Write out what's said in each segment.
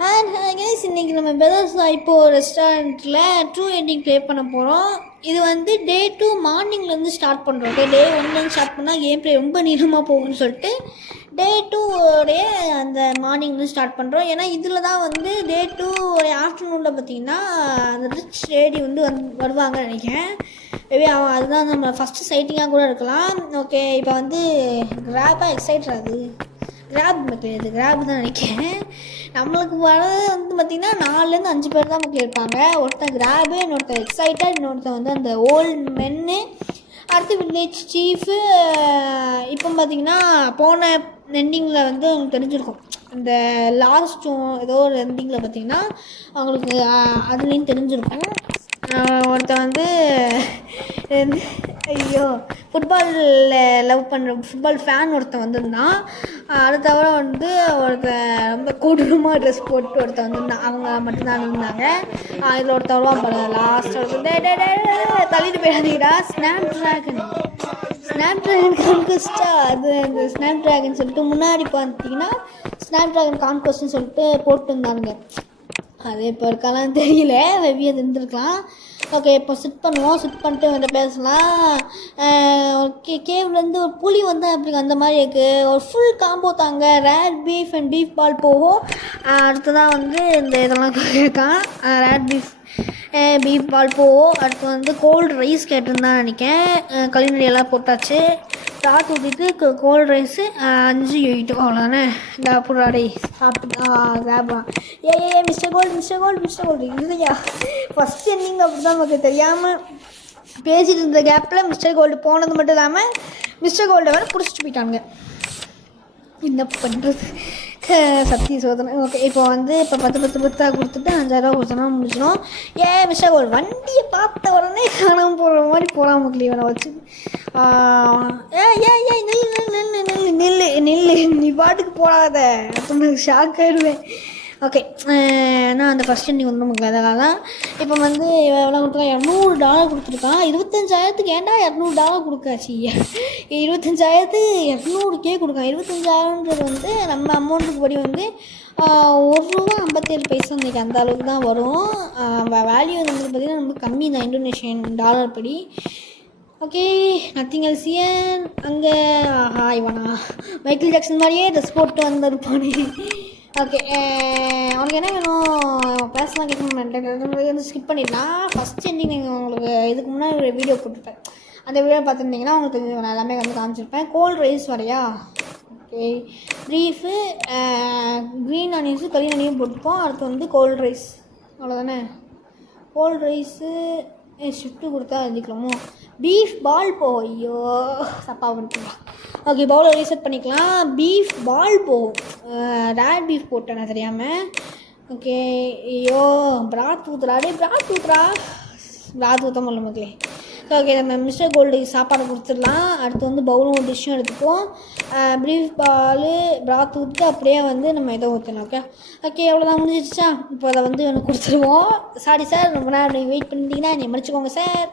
Guys இன்றைக்கி நம்ம பெதர்ஸ் இப்போ ரெஸ்டாரண்ட்டில் ட்ரூ எண்டிங் ப்ளே பண்ண போகிறோம். இது வந்து டே 2 மார்னிங்லேருந்து ஸ்டார்ட் பண்ணுறோம். ஓகே, டே 1 ஸ்டார்ட் பண்ணால் கேம் ப்ளே ரொம்ப நீளமாக போகும்னு சொல்லிட்டு டே 2 அந்த மார்னிங்லேருந்து ஸ்டார்ட் பண்ணுறோம். ஏன்னா இதில் தான் வந்து டே 2 ஆஃப்டர்நூனில் பார்த்திங்கன்னா அந்த ரிச் லேடி வந்து வருவாங்கன்னு நினைக்கிறேன். மேபி அதுதான் நம்ம ஃபஸ்ட்டு சைட்டிங்காக கூட இருக்கலாம். ஓகே, இப்போ வந்து கிராப்பாக எக்ஸைட்டட் அது கிராப் மக்கள் கிராப் தான் நினைக்கிறேன். நம்மளுக்கு வரது வந்து பார்த்திங்கன்னா 4லேருந்து 5 பேர் தான் மக்கள் இருப்பாங்க. ஒருத்தன் கிராபு, இன்னொருத்தன் எக்ஸைட்டட், இன்னொருத்தன் வந்து அந்த ஓல்டு மென்னு, அடுத்து வில்லேஜ் சீஃபு. இப்போ பார்த்திங்கன்னா போன எண்டிங்கில் வந்து அவங்களுக்கு தெரிஞ்சிருக்கும், இந்த லாஸ்ட்டும் ஏதோ ஒரு எண்டிங்கில் பார்த்திங்கன்னா அவங்களுக்கு அதுலேயும் தெரிஞ்சிருக்கும். ஒருத்தன் வந்து ஐயோ ஃபுட்பாலில் லவ் பண்ணுற ஃபுட்பால் ஃபேன் ஒருத்தன் வந்திருந்தான். அது தவிர வந்து ஒருத்தன் ரொம்ப கொடூரமாக ட்ரெஸ் போட்டு ஒருத்தன் வந்திருந்தான். அவங்க மட்டும்தான் இருந்தாங்க. இதில் ஒருத்தன் வருவான் பாரு லாஸ்ட் ஒருத்தன் தள்ளிட்டு போயிடாதீங்கடா. ஸ்னாப் ட்ராகன் கான்கொஸ்டா, அது அந்த ஸ்னாப் ட்ராகன் சொல்லிட்டு முன்னாடி பார்த்தீங்கன்னா ஸ்னாப் ட்ராகன் கான்கொஸ்ட்னு சொல்லிட்டு போட்டு இருந்தாங்க. அது இப்போ இருக்கலாம் தெரியல, மேபி அது இருந்திருக்கலாம். ஓகே, இப்போ சிட் பண்ணுவோம். சிட் பண்ணிட்டு வந்து பேசலாம். கேவ்லேருந்து ஒரு புலி வந்து அப்படி அந்த மாதிரி இருக்குது. ஒரு ஃபுல் காம்போ தாங்க. ரேட் பீஃப் அண்ட் பீஃப் பால் போகும். அடுத்ததான் வந்து இந்த இதெல்லாம் கேட்கான். ரேட் பீஃப் பால் போகும். அடுத்து வந்து கோல்டு ரைஸ் கேட்டிருந்தான் நினைக்கிறேன். கலினரி எல்லாம் போட்டாச்சு. ஸ்டார்ட் ஊற்றிட்டு கோல்டு ரைஸு 5 8 அவ்வளோதானே. இந்த புறாடை சாப்பிட்டு கிராபா மிஸ்டர் கோல்டு இல்லையா? ஃபஸ்ட் எண்டிங் அப்படி தான் நமக்கு தெரியாமல் பேசிட்டு இருந்த கேப்பில் மிஸ்டர் கோல்டு போனது மட்டும் இல்லாமல் மிஸ்டர் கோல்டை வேறு பிடிச்சிட்டு போயிட்டாங்க. என்ன பண்ணுறது, சத்திய சோதனை. ஓகே, இப்போ வந்து இப்போ 10 கொடுத்துட்டு 5000 கொடுத்தோன்னா முடிச்சிடும். மிஸ்டர் கோல்டு வண்டியை பார்த்த உடனே காணாமல் போகிற மாதிரி போகிறான் மக்கள். இவனை வச்சு நில்லு நீ பாட்டுக்கு போடாத அப்படின்னு ஷாக் ஆகிடுவேன். ஓகே, நான் அந்த ஃபஸ்ட் எண்டிங் வந்து நமக்கு அதனால தான். இப்போ வந்து எவ்வளோ கொடுத்துருக்கான்? $200 கொடுத்துருக்கான். 25,000க்கு ஏன்டா $200 கொடுக்காச்சு? 25,000க்கு 200K கொடுக்கான். 25,000ன்றது வந்து நம்ம அமௌண்ட்டுக்கு படி வந்து ₹1.57 இன்றைக்கி அந்த அளவுக்கு தான் வரும். வேல்யூ வந்து பார்த்திங்கன்னா ரொம்ப கம்மி தான் இந்தோனேஷியன் டாலர் படி. Okay, nothing else here. அங்கே இவனா மைக்கேல் ஜாக்சன் மாதிரியே ட்ரெஸ் போட்டு வந்திருப்பானே. ஓகே, அவனுக்கு என்ன வேணும் பேசலாம் கேட்க ஸ்கிப் பண்ணிடலாம். ஃபஸ்ட் எண்டிங் நீங்கள் உங்களுக்கு இதுக்கு முன்னாடி ஒரு வீடியோ போட்டிருப்பேன். அந்த வீடியோ பார்த்துருந்தீங்கன்னா உங்களுக்கு நான் எல்லாமே வந்து காமிச்சிருப்பேன். கோல்டு ரைஸ் வரையா? ஓகே, ப்ரீஃபு க்ரீன் ஆனியன்ஸு கலீன் ஆனியும் போட்டுப்போம். அடுத்து வந்து கோல்டு ரைஸ் அவ்வளோதானே. கோல்டு ரைஸு ஷிஃப்ட்டு கொடுத்தா எழுதிக்கலாமோ? பீஃப் பால் ஐயோ தப்பாக பண்ணிக்கலாம். ஓகே, பவுலை ரீசெட் பண்ணிக்கலாம். பீஃப் பால் ரேட் பீஃப் போட்டேன் நான் தெரியாமல். ஓகே, ஐயோ பிராத் ஊற்றுறா பிராத் ஊற்ற முடியல மக்களே. ஓகே, நம்ம மிஸ்டர் கோல்டு சாப்பாடு கொடுத்துடலாம். அடுத்து வந்து பவுலும் டிஷ்ஷும் எடுத்துப்போம். பீஃப் பால் பிராத் ஊற்றி அப்படியே வந்து நம்ம இதை ஊற்றணும். ஓகே எவ்வளோதான் முடிஞ்சிடுச்சா? இப்போ அதை வந்து எனக்கு கொடுத்துருவோம். சாரி சார், ரொம்ப நேரம் நீங்கள் வெயிட் பண்ணிட்டீங்கன்னா என்னை மன்னிச்சுக்கோங்க சார்.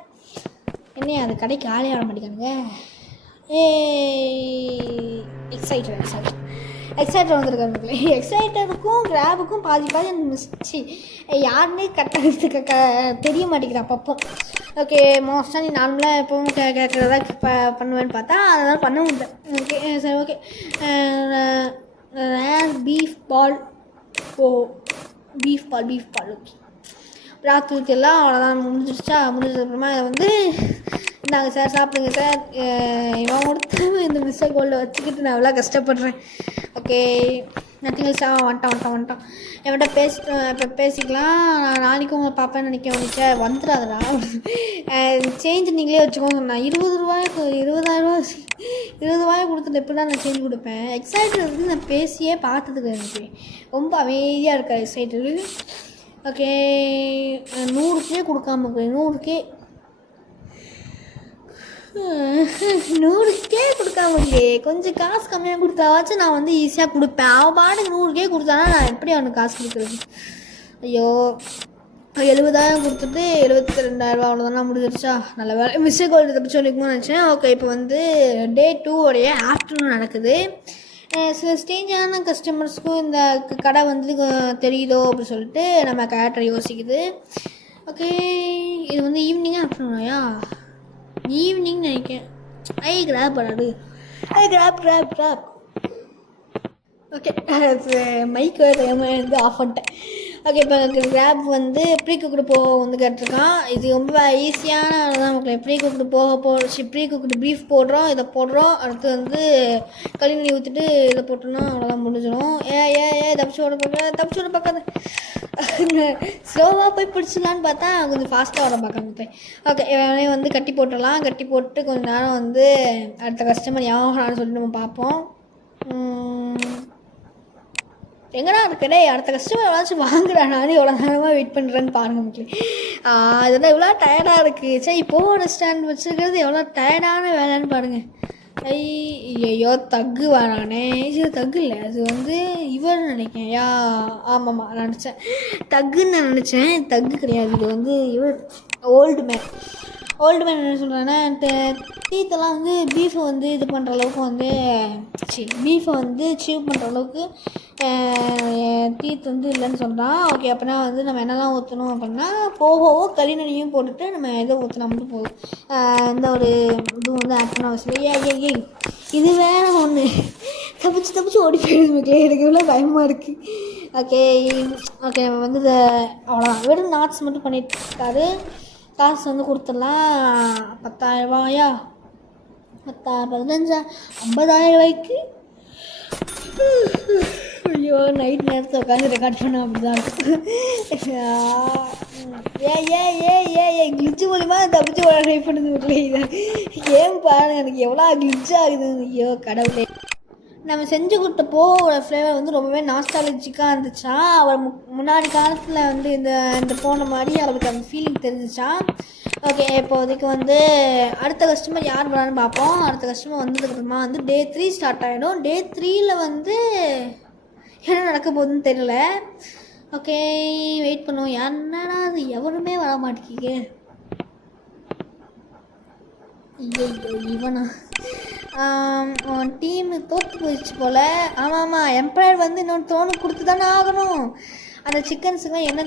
என்ன அது கடைக்கு ஆளே ஆட மாட்டேங்கானுங்க. எக்ஸைட்டட் வந்திருக்காருங்களே. எக்ஸைட்டடுக்கும் கிராபுக்கும் பாதி மிஸ்ச்சி யாருன்னே கரெக்டாக தெரிய மாட்டேங்கிறான் பப்போம். ஓகே, மோஸ்ட்டாக நீ நார்மலாக எப்பவும் கேட்குறதா பண்ணுவேன்னு பார்த்தா அதனால் பண்ண முடியல. ஓகே சரி, ஓகே பீஃப் பால் ஓகே ராத்து ஊற்றியெல்லாம் அவ்வளோதான் முடிஞ்சதுக்கப்புறமா இதை வந்து இந்தாங்க சார் சாப்பிடுங்க சார். இவன் கொடுத்து இந்த மிஸ்டர் கோல்டை வச்சுக்கிட்டு நான் எவ்வளோ கஷ்டப்படுறேன். Okay, nothing else. வந்துட்டான் என்கிட்ட இப்போ பேசிக்கலாம். நான் நாளைக்கு உங்களை பார்ப்பேன்னு நினைக்க வந்துடாதடா. சேஞ்ச் நீங்களே வச்சுக்கோங்க. நான் 20,000 கொடுத்துட்டு எப்படி தான் நான் சேஞ்ச் கொடுப்பேன். எக்ஸைட்டட் வந்து நான் பேசியே பார்த்ததுக்கு எனக்கு ரொம்ப அமைதியாக இருக்கார் எக்ஸைட்டடு. ஓகே, 100K கொடுக்காம 100K கொடுக்காம கொஞ்சம் காசு கம்மியாக கொடுத்தாவாச்சும் நான் வந்து ஈஸியாக கொடுப்பேன். அவன் பாட்டுக்கு 100K கொடுத்தானா நான் எப்படி அவனுக்கு காசு கொடுக்குறது? ஐயோ, 70,000 கொடுத்துட்டு 72,000 அவ்வளோதானா முடிஞ்சிருச்சா? நல்ல வேலை மிஸ்டேக் கோல்டு தப்பிச்சு வரைக்கும் நினச்சேன். ஓகே, இப்போ வந்து டே 2 ஆஃப்டர்நூன் நடக்குது. சில ஸ்டேஜான கஸ்டமர்ஸ்க்கும் இந்த கடை வந்து தெரியுதோ அப்படின்னு சொல்லிட்டு நம்ம கேரக்டர் யோசிக்குது. ஓகே, இது வந்து ஈவினிங்காக ஆஃப்டர்நூனாயா? ஈவினிங் நினைக்கிறேன். கிராப் பண்ணாது. கிராப். ஓகே, மைக் வந்து ஆஃப் பண்ணிட்டேன். ஓகே, இப்போ கிராப் வந்து ப்ரீ குக்குடு வந்து கேட்டிருக்கான். இது ரொம்ப ஈஸியான தான் மக்களே. Pre cooked pre cooked beef போடுறோம், இதை போடுறோம். அடுத்து வந்து கழுவி ஊற்றிட்டு இதை போட்டோம்னா அவ்வளோதான் முடிஞ்சிடும். தப்பிச்சு ஓட பார்க்காது. ஸ்லோவாக போய் பிடிச்சிடலான்னு பார்த்தா கொஞ்சம் ஃபாஸ்ட்டாக வர பார்க்காம. ஓகே, இவனே வந்து கட்டி போட்டுடலாம். கட்டி போட்டு கொஞ்சம் நேரம் வந்து அடுத்த கஸ்டமர் யாரும் சொல்லி நம்ம பார்ப்போம். எங்கடா இருக்கடே, அடுத்த கஸ்டமர் எவ்வளோச்சும் வாங்குறா, நானே எவ்வளோ நேரமாக வெயிட் பண்ணுறேன்னு பாருங்க மக்களே. அதெல்லாம் எவ்வளோ டயர்டாக இருக்குது. சரி, இப்போது ரெஸ்டாரண்ட் வச்சுருக்கிறது எவ்வளோ டயர்டான வேலைன்னு பாருங்கள். ஐயோ, தக்கு வரானே. இது தக்கு இல்லை, அது வந்து இவர் நினைக்கிறேன். ஆமாம்மா, நினச்சேன் தக்குன்னு நான் நினச்சேன். தக்கு கிடையாது, இது வந்து இவர் ஓல்டு மேன் என்ன சொல்கிறேன்னா, டீத்தெல்லாம் வந்து பீஃபை வந்து இது பண்ணுற அளவுக்கு வந்து பீஃபை வந்து சீவ் பண்ணுற அளவுக்கு டீத் வந்து இல்லைன்னு சொல்கிறான். ஓகே, அப்படின்னா வந்து நம்ம என்னெல்லாம் ஊற்றணும் அப்படின்னா போகவோ கலிநடியும் போட்டுட்டு நம்ம எதை ஊற்றினா மட்டும் போதும். இந்த ஒரு இதுவும் வந்து ஆட் பண்ண அவசியம். இது வேற ஒன்று தப்பிச்சு ஓடி போயிடுது மக்களே. எனக்கு எவ்வளோ பயமாக இருக்குது. ஓகே நம்ம வந்து இதை அவ்வளோ வெறும் நாட்ஸ் மட்டும் பண்ணிட்டு இருக்காரு. காசு வந்து கொடுத்துடலாம். 10,000 ரூபாயா? 10,000, 15,000, 50,000 ரூபாய்க்கு. ஐயோ, நைட் நேரத்தில் உட்காந்து ரெக்கார்ட் பண்ண அப்படிதான் இருக்கும். கிளிச்சு மூலிமா தப்பிச்சு ட்ரை பண்ணுது. ஏன் பாருங்க, எனக்கு எவ்வளோ கிளிச் ஆகுது. ஐயோ கடவுளே. நம்ம செஞ்சு கொடுத்தப்போ ஒரு ஃப்ளேவர் வந்து ரொம்பவே நாஸ்டாலஜிக்காக இருந்துச்சா. அவர் முன்னாடி காலத்தில் வந்து இந்த போன மாதிரி அவருக்கு அந்த ஃபீலிங் தெரிஞ்சிச்சான். ஓகே, இப்போதைக்கு வந்து அடுத்த கஸ்டமர் யார் வரான்னு பார்ப்போம். அடுத்த கஸ்டமர் வந்ததுக்கப்புறமா வந்து Day 3 ஸ்டார்ட் ஆகிடும். Day 3ல் வந்து என்ன நடக்க போகுதுன்னு தெரியல. ஓகே, வெயிட் பண்ணுவோம். என்னடா அது எவருமே வர மாட்டேங்க. இவனா டீம் தோற்று போயிடுச்சு போல். ஆமாம், எம்பையர் வந்து இன்னொன்று தோணு கொடுத்து தானே ஆகணும். அந்த சிக்கன்ஸுக்குலாம் என்ன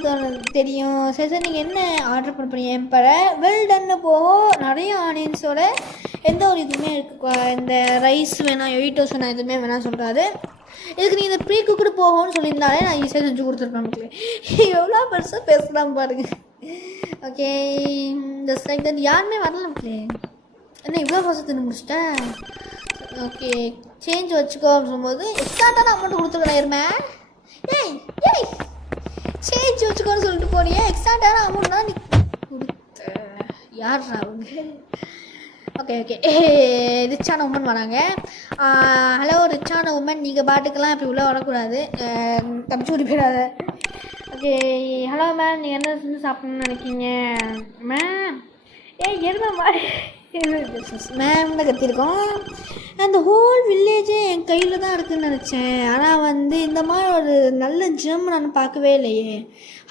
தெரியும். சரி, நீங்கள் என்ன ஆர்டர் பண்ண போறீங்க? எம்பையர் வெல்டன்னு போகும். நிறைய ஆனியன்ஸோட எந்த ஒரு இதுவுமே இருக்கு. இந்த ரைஸ் வேணாம், எயிட்டோஸ் வேணாம், எதுவுமே வேணாம் சொல்கிறாரு. இதுக்கு நீ இந்த ப்ரீ குக்குடு போகும்னு சொல்லியிருந்தாலே நான் ஈஸியாக செஞ்சு கொடுத்துருப்பேன் மக்களே. எவ்வளோ பெருசாக பேசலாம் பாருங்க. Okay, just like that. யாருமே வரல மக்களே. என்ன இவ்வளோ ஃபர்ஸ்ட் தின்னு முடிச்சிட்டேன். ஓகே, சேஞ்ச் வச்சுக்கோ அப்படின்னு சொல்லும்போது எக்ஸ்ட்ராட்டான அமௌண்ட் கொடுத்துருக்கேன். இருமே சேஞ்ச் வச்சுக்கோன்னு சொல்லிட்டு போனியே. எக்ஸ்ட்ராட்டான அமௌண்ட் தான் நீ கொடுத்த. யார் அவங்க? ஓகே, ரிச்சான உமன் வராங்க. ஹலோ ரிச்சான உமன், நீங்கள் பாட்டுக்கெல்லாம் இப்படி உள்ளே வரக்கூடாது. தப்பிச்சு ஓடி போயிடாத. ஓகே, ஹலோ மேம், நீங்கள் என்ன செஞ்சு சாப்பிட்ணுன்னு நினைக்கிங்க? மேம் எருமை மாதிரி மேம் தான் கத்திருக்கோம். அந்த ஹோல் வில்லேஜே என் கையில் தான் இருக்குதுன்னு நினச்சேன். ஆனால் வந்து இந்த மாதிரி ஒரு நல்ல ஜிம் நான் பார்க்கவே இல்லையே.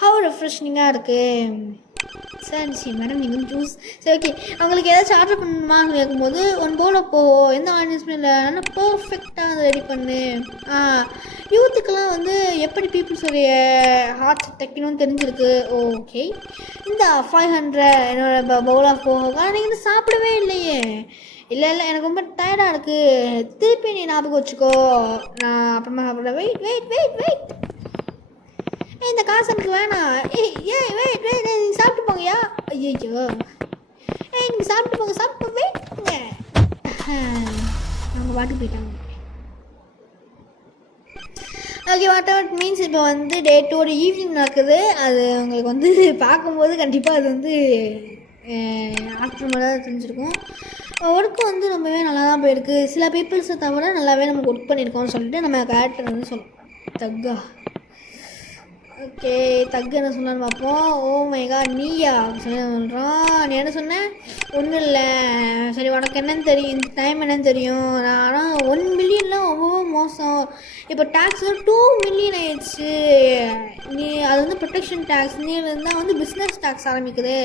ஹவ் ரெஃப்ரெஷ்னிங்காக இருக்குது. சரி மேடம், நீங்கள் ஜூஸ். சரி, ஓகே, அவங்களுக்கு ஏதாச்சும் ஆர்டர் பண்ணணுமான்னு கேட்கும்போது ஒன் போல் எந்த ஆர்டர்ஸுமே இல்லை. ஆனால் பர்ஃபெக்டாக அதை ரெடி பண்ணு. யூத்துக்கெல்லாம் வந்து எப்படி பீப்புள்ஸுடைய ஹார்ட் தைக்கணும்னு தெரிஞ்சிருக்கு. ஓகே, இந்த 500 என்னோட பவுல் ஆஃப் போக நீங்கள் இன்னும் சாப்பிடவே இல்லையே. இல்லை எனக்கு ரொம்ப டயர்டாக இருக்குது. திருப்பி நீ ஞாபகம் வச்சுக்கோ, நான் அப்புறமா சாப்பிட்றேன். வெயிட் இந்த காசு எனக்கு வேணாம். வெயிட் நீங்கள் சாப்பிட்டு போங்கயா. ஐயோ, நீங்கள் சாப்பிட்டு போங்க. வெயிட்ங்க. அவங்க பாட்டு போயிட்டாங்க. ஓகே, வாட் எவர் மீன்ஸ் இப்போ வந்து Day 2 ஒரு ஈவினிங் நடக்குது. அது உங்களுக்கு வந்து பார்க்கும்போது கண்டிப்பாக அது வந்து ஆஃப்டர் தான் தெரிஞ்சிருக்கும். ஒர்க்கு வந்து ரொம்பவே நல்லா தான் போயிருக்கு. சில பீப்புள்ஸை தவிர நல்லாவே நம்ம ஒர்க் பண்ணியிருக்கோம்னு சொல்லிட்டு நம்ம கேரக்டர் வந்து தக்கா. ஓகே, தக்கு என்ன சொன்னான்னு பார்ப்போம். ஓ மை காட், நீயா அப்படின்னு சொல்லி சொல்கிறான். நீ என்ன சொன்ன? ஒன்றும் இல்லை. சரி, உனக்கு என்னன்னு தெரியும், இந்த டைம் என்னன்னு தெரியும். நான் ஆனால் 1 மில்லியன்லாம் அவ்வளோ மோசம். இப்போ டேக்ஸ் 2 மில்லியன் ஆயிடுச்சு. நீ அது வந்து ப்ரொடெக்ஷன் டேக்ஸ், நீ இருந்தால் வந்து பிஸ்னஸ் டேக்ஸ் ஆரம்பிக்குது.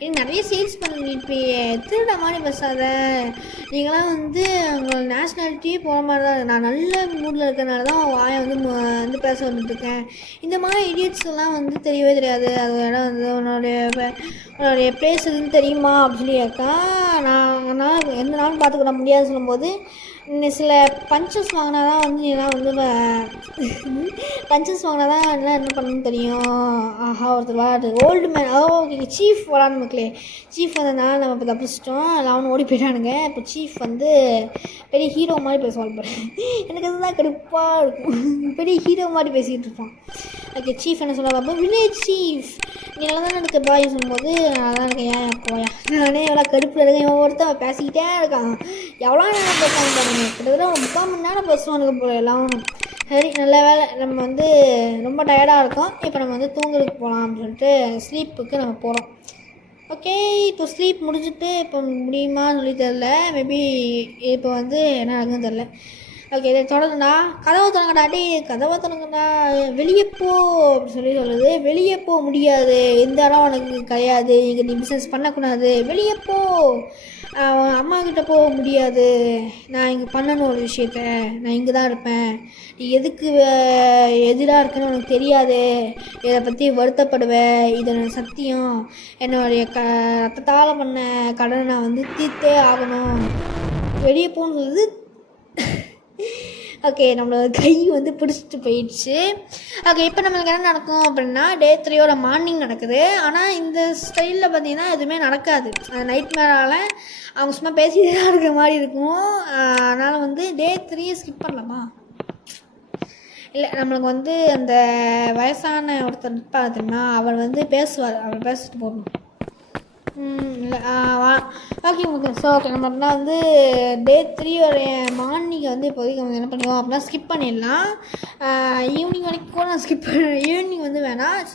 நீ நிறைய சேல்ஸ் பண்ணிருப்பியே, திருட மாதிரி பேசாத. நீங்களாம் வந்து உங்களோட நேஷ்னாலிட்டியே போகிற மாதிரி தான். நான் நல்ல மூடில் இருக்கிறனால தான் வாயை வந்து பேச வந்துட்டுருக்கேன். இந்த மாதிரி இடியட்ஸ் எல்லாம் வந்து தெரியவே தெரியாது. அது இடம் வந்து உன்னுடைய பிளேஸ் எதுன்னு தெரியுமா அப்படின்னு சொல்லி கேட்கா. நான் எந்த நாளும் பார்த்துக்கிட முடியாது சொல்லும்போது, சில பஞ்சஸ் வாங்கினா தான் வந்து நீலாம் வந்து பஞ்சஸ் வாங்கினா தான் எல்லாம் என்ன பண்ணணும்னு தெரியும். ஆஹா, ஒருத்தர் விளாடு ஓல்டு மேன். ஓகே, சீஃப் விளாட்னு மக்களே. சீஃப் வந்ததுனால நம்ம இப்போ தப்பிச்சிட்டோம். அவனு ஓடி போயிட்டானுங்க. இப்போ சீஃப் வந்து பெரிய ஹீரோ மாதிரி பேசுவாள். எனக்கு அதுதான் கடுப்பாக இருக்கும். பெரிய ஹீரோ மாதிரி பேசிக்கிட்டு இருப்பான். ஓகே, சீஃப் என்ன சொல்ல பார்ப்போம். வில்லேஜ் சீஃப், நீ நல்லா தானே எனக்கு பாய் சொல்லும்போது அதான் எனக்கு ஏன் போயா, நானே எவ்வளோ கடுப்பில் இருக்கேன். இவன் ஒருத்தன் பேசிக்கிட்டே இருக்கான். எவ்வளோ நேரம் பேசுவாங்க பாருங்க, கிட்டத்தட்ட 3/4 மணி நேரம் பேசுவானுங்க போல எல்லாம். சரி, நல்ல வேலை, நம்ம வந்து ரொம்ப டயர்டாக இருக்கோம். இப்போ நம்ம வந்து தூங்குறதுக்கு போகலாம் அப்படின்னு சொல்லிட்டு ஸ்லீப்புக்கு நம்ம போகிறோம். ஓகே, இப்போ ஸ்லீப் முடிஞ்சுட்டு இப்போ முடியுமான்னு சொல்லி தெரில. மேபி இப்போ வந்து என்ன நடக்குதுன்னு தெரில. ஓகே, இதை தொடர்ந்துடா. கதவை தொடங்கடா, டே கதவை தொடங்கடா, வெளியே போ அப்படின்னு சொல்லி சொல்லுது. வெளியே போக முடியாது, எந்த இடம் உனக்கு கிடையாது, இங்கே நீ பிஸ்னஸ் பண்ணக்கூடாது, வெளியே போ. அம்மா கிட்டே போக முடியாது, நான் இங்கே பண்ணணும் ஒரு விஷயத்த, நான் இங்கே தான் இருப்பேன். நீ எதுக்கு எதிராக இருக்குன்னு உனக்கு தெரியாது, இதை பற்றி வருத்தப்படுவேன். இதை சத்தியம், என்னுடைய ரத்தத்தால் பண்ண கடனை நான் வந்து தீர்த்தே ஆகணும், வெளியே போகணுன்னு சொல்லுது. ஓகே, நம்மளோட கை வந்து பிடிச்சிட்டு போயிடுச்சு. ஓகே, இப்போ நம்மளுக்கு என்ன நடக்கும் அப்படின்னா, டே 3 மார்னிங் நடக்குது. ஆனால் இந்த ஸ்டைலில் பார்த்தீங்கன்னா எதுவுமே நடக்காது. நைட் மேலால் அவங்க சும்மா பேசிகிட்டே தான் இருக்கிற மாதிரி இருக்கும். அதனால் வந்து டே 3 ஸ்கிப் பண்ணலாமா? இல்லை, நம்மளுக்கு வந்து அந்த வயசான ஒருத்தர் நிற்பார் தெரியுமா, அவர் வந்து பேசுவார். அவர் பேசிட்டு போகணும். இல்லை, ஓகே ஓகே. ஸோ ஓகே, நம்ம அப்படின்னா வந்து டே 3 மார்னிங்கை வந்து இப்போதைக்கு நம்ம என்ன பண்ணுவோம் அப்படின்னா ஸ்கிப் பண்ணிடலாம். ஈவினிங் வரைக்கும் கூட நான் ஸ்கிப் ஈவினிங் வந்து வேணாம்,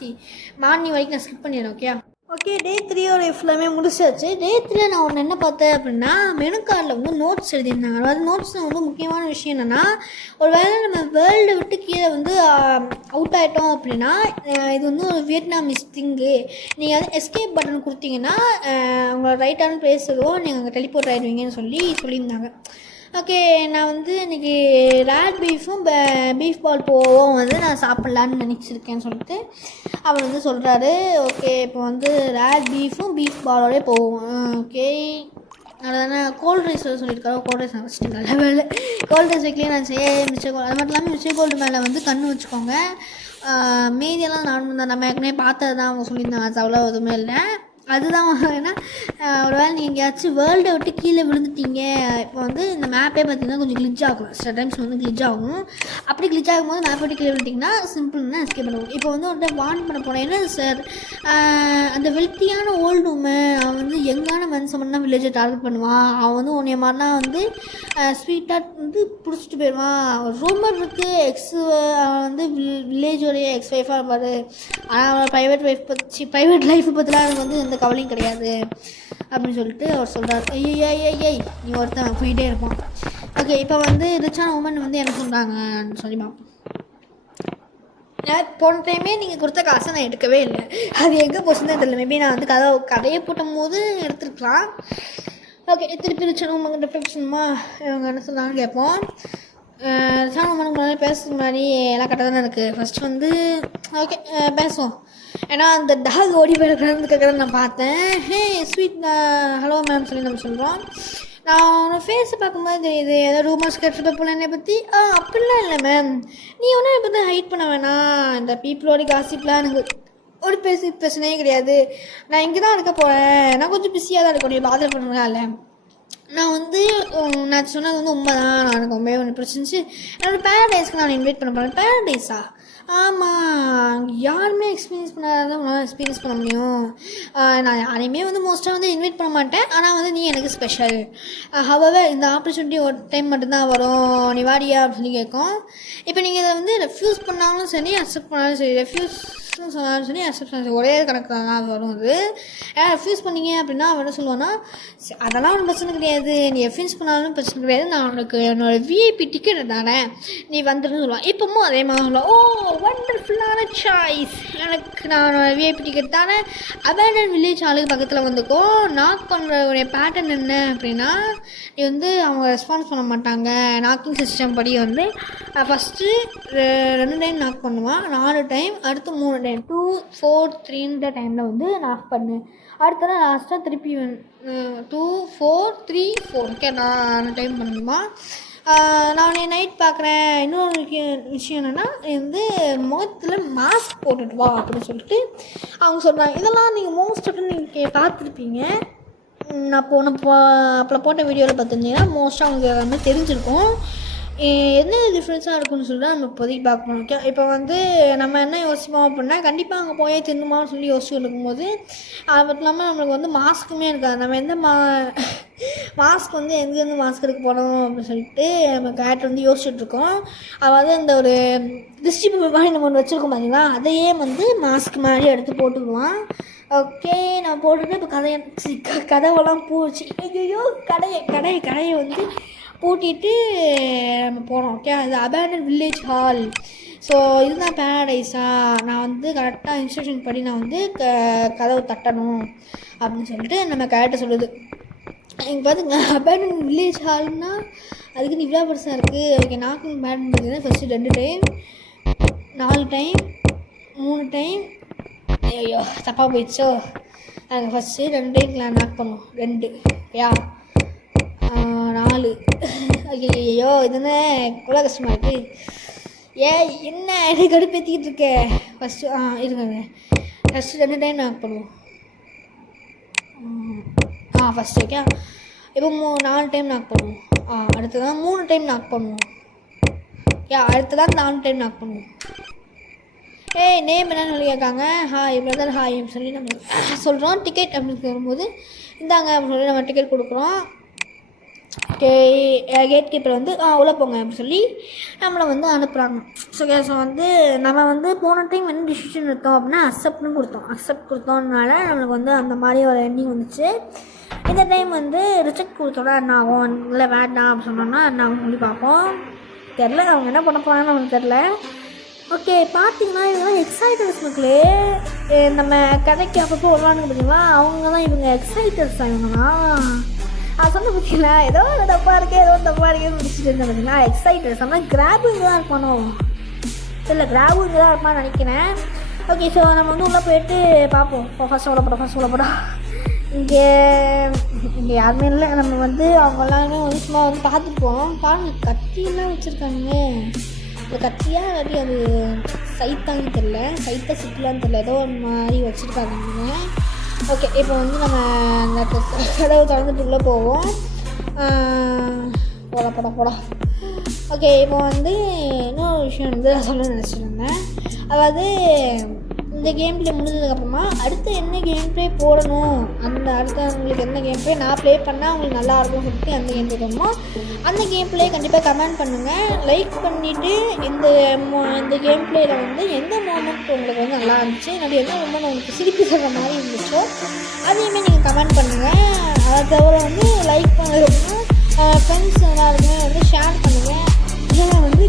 மார்னிங் வரைக்கும் நான் ஸ்கிப் பண்ணிடுறேன். Okay okay. டே 3 ஃபுல்லாமே முடிச்சாச்சு. டே 3 நான் ஒன்று என்ன பார்த்தேன் அப்படின்னா, மெனு கார்டில் வந்து நோட்ஸ் எழுதியிருந்தாங்க. அதாவது நோட்ஸில் வந்து முக்கியமான விஷயம் என்னென்னா, ஒரு வேளை நம்ம வேர்ல்டை விட்டு கீழே வந்து அவுட் ஆகிட்டோம் அப்படின்னா, இது வந்து ஒரு வியட்நாமிஸ் திங்கு, நீங்கள் வந்து எஸ்கேப் பட்டன் கொடுத்தீங்கன்னா உங்களோட ரைட்டான பிளேஸ் எதுவும் நீங்கள் அங்கே டெலிபோர்ட் ஆகிடுவீங்கன்னு சொல்லியிருந்தாங்க. ஓகே, நான் வந்து இன்றைக்கி ரேட் பீஃபும் பீஃப் பால் போவோம் வந்து நான் சாப்பிட்லான்னு நினச்சிருக்கேன்னு சொல்லிட்டு அவர் வந்து சொல்கிறாரு. ஓகே, இப்போ வந்து ரேட் பீஃபும் பீஃப் பாலோடய போவோம். ஓகே, அதனால கோல்ட் ரைஸ் சொல்லியிருக்காரு. கோல்ட் ரைஸ் வச்சுட்டு நல்ல வேலை, கோல்ட் ரைஸ் வைக்கலையே நான் மிஸ்டர் கோல்டு. அது மட்டும் இல்லாமல் மிஸ்டர் கோல்டு மேலே வந்து கண்ணு வச்சுக்கோங்க. மீதியெல்லாம் நார்மல் தான், நம்ம ஏற்கனவே பார்த்தது தான் அவங்க சொல்லியிருந்தாங்க. அது அவ்வளோ எதுவுமே இல்லை. அதுதான் ஏன்னா ஒரு வேளை நீங்கள் எங்கேயாச்சும் வேர்ல்டை விட்டு கீழே விழுந்துட்டீங்க. இப்போ வந்து இந்த மேப்பே பார்த்தீங்கன்னா கொஞ்சம் கிளிச் ஆகும், சில டைம்ஸ் வந்து கிளிச் ஆகும். அப்படி கிளிச் ஆகும்போது மேப் விட்டு கீழே விழுட்டிங்கன்னா சிம்பிள்னா எஸ்கேப் பண்ணுவோம். இப்போ வந்து ஒருத்தர் வார்ன் பண்ண போனேன், என்ன சார் அந்த வெல்த்தியான ஓல்டு உமன், அவன் வந்து யங்கான மனுஷன் தான் வில்லேஜை டார்கெட் பண்ணுவான். அவன் வந்து உன்னைய மாதிரிலாம் வந்து ஸ்வீட்டாக வந்து பிடிச்சிட்டு போயிடுவான். ரூமர் இருக்குது அவன் வந்து வில்லேஜோடைய எக்ஸ்-ஒய்ஃபாக இருப்பார். ஆனால் அவன் ப்ரைவேட் லைஃப்பை பற்றிலாம் எனக்கு வந்து எந்த கவலையும் கிடையாது அப்படின்னு சொல்லிட்டு அவர் சொல்கிறார். ஐய் நீ ஒருத்தன் போயிட்டே இருப்பான். ஓகே, இப்போ வந்து ரிச்சான உமன் வந்து என்ன சொல்கிறாங்கன்னு சொல்லி பார்ப்போம். போன டைமே நீங்கள் கொடுத்த காசை நான் எடுக்கவே இல்லை, அது எங்கே போச்சுன்னு தான் தெரியல. மேபி நான் வந்து கதையை போட்டும் போது எடுத்துருக்கலாம். ஓகே, திருப்பி ரிச்சான உமன் ரிஃப்ளெக்ஷனுமா இவங்க என்ன சொல்கிறாங்கன்னு கேட்போம். ரிச்சான உமனுக்கு முன்னாடி பேசுறதுக்கு முன்னாடி எல்லாம் கரெக்டாக தானே இருக்குது. ஃபஸ்ட்டு வந்து ஓகே பேசுவோம். ஏன்னா அந்த டாக் ஓடி போயிருக்கிறது கேட்குறத நான் பார்த்தேன். ஹே ஸ்வீட், ஹலோ மேம் சொல்லி நம்ம சொல்கிறோம். நான் உன்னோட ஃபேஸை பார்க்கும்போது தெரியுது ஏதோ ரூமர்ஸ் கேட்டுருப்ப போல என்னை பற்றி. அப்படிலாம் இல்லை மேம், நீ ஒன்றும் என்னை பற்றி ஹைட் பண்ண வேணாம். இந்த பீப்புளோட காசிப்லாம் எனக்கு ஒரு பிரச்சனையே கிடையாது. நான் இங்கே தான் இருக்க போகிறேன், நான் கொஞ்சம் பிஸியாக தான் இருக்கணும், நீ பாதர் பண்ணுறாங்கல்ல. நான் வந்து நான் சொன்னது வந்து உண்மை தான், நான் எனக்கு ரொம்பவே ஒன்று பிடிச்சிருந்துச்சி. என்னோடய பேரடைஸ்க்கு நான் இன்வைட் பண்ண போகிறேன். பேரடைஸா? ஆமாம், யாருமே எக்ஸ்பீரியன்ஸ் பண்ணாதான் உங்களால் எக்ஸ்பீரியன்ஸ் பண்ண முடியும். நான் யாரையுமே வந்து மோஸ்ட்டாக வந்து இன்வைட் பண்ண மாட்டேன், ஆனால் வந்து நீ எனக்கு ஸ்பெஷல். ஹவவர் இந்த ஆப்பர்ச்சுனிட்டி ஒரு டைம் மட்டும்தான் வரும், நீ வாடியா அப்படின்னு சொல்லி கேட்கும். இப்போ நீங்கள் இதை வந்து ரெஃப்யூஸ் பண்ணாலும் சரி, அக்செப்ட் பண்ணாலும் சரி, ரெஃப்யூஸ் அக்செப்டன்ஸ் சொல்லி அக்செப்டன்ஸ் ஒரே கணக்கு தான் வரும். அது ரெஃப்யூஸ் பண்ணிங்க அப்படின்னா அவன் என்ன சொல்லுவான்னா, அதெல்லாம் ஒன்றும் பிரச்சனை கிடையாது, நீ ரெஃப்யூஸ் பண்ணாலும் பிரச்சனை கிடையாது, நான் உனக்கு என்னோடய விஐபி டிக்கெட் தானே நீ வந்துடுன்னு சொல்லுவான். இப்போவும் அதே மாதிரி சொல்லுவான், ஓ வண்டர்ஃபுல்லான சாய்ஸ், எனக்கு நான் விஐபி டிக்கெட் தானே, அபேண்டன் வில்லேஜ் ஹாலுக்கு பக்கத்தில் வந்துக்கோ, நாக் பண்ணுற பேட்டர்ன் என்ன அப்படின்னா, நீ வந்து அவங்க ரெஸ்பான்ஸ் பண்ண மாட்டாங்க. நாக்கிங் சிஸ்டம் படி வந்து ஃபஸ்ட்டு 2 டைம் நாக் பண்ணுவான், 4 டைம், அடுத்து 3 டைம், 2 4 3 டைமில் வந்து நாக் பண்ணு. அடுத்ததான் லாஸ்ட்டாக திருப்பி 2 4 3 4 ஓகே 4 டைம் பண்ணணுமா. நான் நைட் பார்க்குறேன். இன்னொரு விஷயம் என்னென்னா, வந்து முகத்தில் மாஸ்க் போட்டுட்டு வா அப்படின்னு சொல்லிட்டு அவங்க சொல்கிறாங்க. இதெல்லாம் நீங்கள் மோஸ்ட் ஆஃப் நீங்கள் பார்த்துருப்பீங்க. நான் அப்போ போட்ட வீடியோவில் பார்த்துருந்தீங்கன்னா மோஸ்ட்டாக அவங்களுக்கு எல்லாமே தெரிஞ்சிருக்கும். என்ன டிஃப்ரென்ஸாக இருக்குன்னு சொல்லிட்டு நம்ம இப்போதைக்கு பார்க்கணும். ஓகே, இப்போ வந்து நம்ம என்ன யோசிப்போம் அப்படின்னா, கண்டிப்பாக அங்கே போய் தின்னுமான்னு சொல்லி யோசிச்சு இருக்கும்போது அது மட்டும் இல்லாமல் நம்மளுக்கு வந்து மாஸ்க்குமே இருக்காது. நம்ம எந்த மாஸ்க் வந்து எங்கேருந்து மாஸ்க் எடுக்க போனோம் அப்படின்னு சொல்லிட்டு நம்ம கேரக்டர் வந்து யோசிச்சுட்ருக்கோம். அதாவது அந்த ஒரு திருஷ்டி மாதிரி நம்ம ஒன்று வச்சுருக்கோம் பார்த்தீங்களா, அதையே வந்து மாஸ்க் மாதிரி எடுத்து போட்டுக்குவான். ஓகே, நான் போட்டுட்டு இப்போ கதவெல்லாம் பூச்சி ஐயோ கடையை வந்து பூட்டிட்டு நம்ம போனோம். ஓகே, அது அபேண்டன் வில்லேஜ் ஹால். ஸோ இதுதான் பேரடைஸாக, நான் வந்து கரெக்டாக இன்ஸ்ட்ரக்ஷன் படி நான் வந்து கதவு தட்டணும் அப்படின்னு சொல்லிட்டு நம்ம கேரக்டர் சொல்லுது. இங்கே பார்த்துங்க, அபேண்டன் வில்லேஜ் ஹால்னால் அதுக்குன்னு இவ்வளோ பெருசாக இருக்குது. ஓகே, நாக்கிங் பேட்டன் பார்த்தீங்கன்னா ஃபஸ்ட்டு 2 டைம், 4 டைம், 3 டைம். ஐயோ தப்பாக போயிடுச்சோ. நாங்கள் ஃபஸ்ட்டு 2 டைம் நாக் பண்ணுவோம், 2 யா 4. ஐயோ இதுன்னு இவ்வளோ கஷ்டமாக இருக்குது. என்ன எனக்கு கடுப்பேற்றிக்கிட்டு இருக்கேன். ஃபஸ்ட்டு இருங்க, ஃபஸ்ட்டு 2 டைம் நாக் பண்ணுவோம். ஃபஸ்ட்டு ஓகே, இப்போ 4 டைம் நாக் பண்ணுவோம். அடுத்ததான் 3 டைம் நாக் பண்ணுவோம். அடுத்ததான் 4 டைம் நாக் பண்ணுவோம். நேம் என்னன்னு சொல்லி கேட்காங்க. ஹாய் பிரதர் ஹாய் அப்படின்னு சொல்லி நம்ம சொல்கிறோம். டிக்கெட் அப்படின்னு வரும்போது இந்தாங்க அப்படின்னு சொல்லி நம்ம டிக்கெட் கொடுக்குறோம். கேட் கீப்பர் வந்து உள்ளே போங்க அப்படின்னு சொல்லி நம்மளை வந்து அனுப்புகிறாங்க. ஸோ வந்து நம்ம வந்து போன டைம் என்ன டிசிஷன் எடுத்தோம் அப்படின்னா அக்செப்ட்னு கொடுத்தோம். அக்செப்ட் கொடுத்தோம்னால நம்மளுக்கு வந்து அந்த மாதிரி ஒரு எண்டிங் வந்துச்சு. இந்த டைம் வந்து ரிஜெக்ட் கொடுத்தோன்னா என்ன ஆகும், இல்லை வேண்டாம் அப்படின்னு சொன்னோன்னா என்ன ஆகும் சொல்லி பார்ப்போம். தெரில, அவங்க என்ன பண்ண போகிறாங்கன்னு நமக்கு தெரில. ஓகே, பார்த்தீங்கன்னா இவங்கெல்லாம் எக்ஸைட்டர்ஸ் மக்களே. நம்ம கடைக்கு அப்பப்போ வருவாங்க பார்த்தீங்களா, அவங்க தான் இவங்க எக்ஸைட்டர்ஸ் தான். இவங்கலாம் சொன்ன பார்த்தீங்களா, ஏதோ தப்பாக இருக்கேன்னு முடிச்சுட்டு இருந்தேன் பார்த்தீங்களா. எக்ஸைட்டர்ஸ் ஆனால் கிராபுங்க தான் இருப்பானோ, இல்லை கிராபுங்க தான் இருப்பான்னு நினைக்கிறேன். ஓகே, ஸோ நம்ம வந்து உள்ளே போயிட்டு பார்ப்போம். ஃபர்ஸ்ட் உள்ளப்படா இங்கே யாருமே இல்லை. நம்ம வந்து அவங்களாமே வந்து சும்மா வந்து பார்த்துருப்போம். பாருங்க கத்தியெல்லாம் வச்சுருக்காங்க. இந்த கத்தியா இல்லாட்டி அது சைத்தான்னு தெரில, சைத்தா சிக்கலான்னு தெரில, ஏதோ ஒரு மாதிரி வச்சுருக்காங்க. ஓகே, இப்போ வந்து நம்ம அந்த கதவு திறந்துட்டு உள்ளே போவோம். போடா. ஓகே, இப்போ வந்து இன்னொரு விஷயம் வந்து நான் சொல்ல நினச்சிருந்தேன். அதாவது இந்த கேம் ப்ளே முடிஞ்சதுக்கப்புறமா அடுத்து என்ன கேம் ப்ளே போடணும், அடுத்து உங்களுக்கு என்ன கேம் ப்ளே நான் ப்ளே பண்ணால் உங்களுக்கு நல்லாயிருக்கும் சொல்லிட்டு அந்த கேம் ப்ளே பண்ணணும். அந்த கேம் ப்ளே கண்டிப்பாக கமெண்ட் பண்ணுங்கள், லைக் பண்ணிவிட்டு இந்த கேம் ப்ளேயில் வந்து எந்த மூமெண்ட் உங்களுக்கு வந்து நல்லா இருந்துச்சு, இல்லாட்டி எந்த மூமெண்ட் உங்களுக்கு சிரிப்பு தர்ற மாதிரி இருந்துச்சோ அதையுமே நீங்கள் கமெண்ட் பண்ணுங்கள். அதை தவிர வந்து லைக் பண்ணுறதுன்னா ஃப்ரெண்ட்ஸ் எல்லாருக்குமே வந்து ஷேர் பண்ணுங்கள். இதெல்லாம் வந்து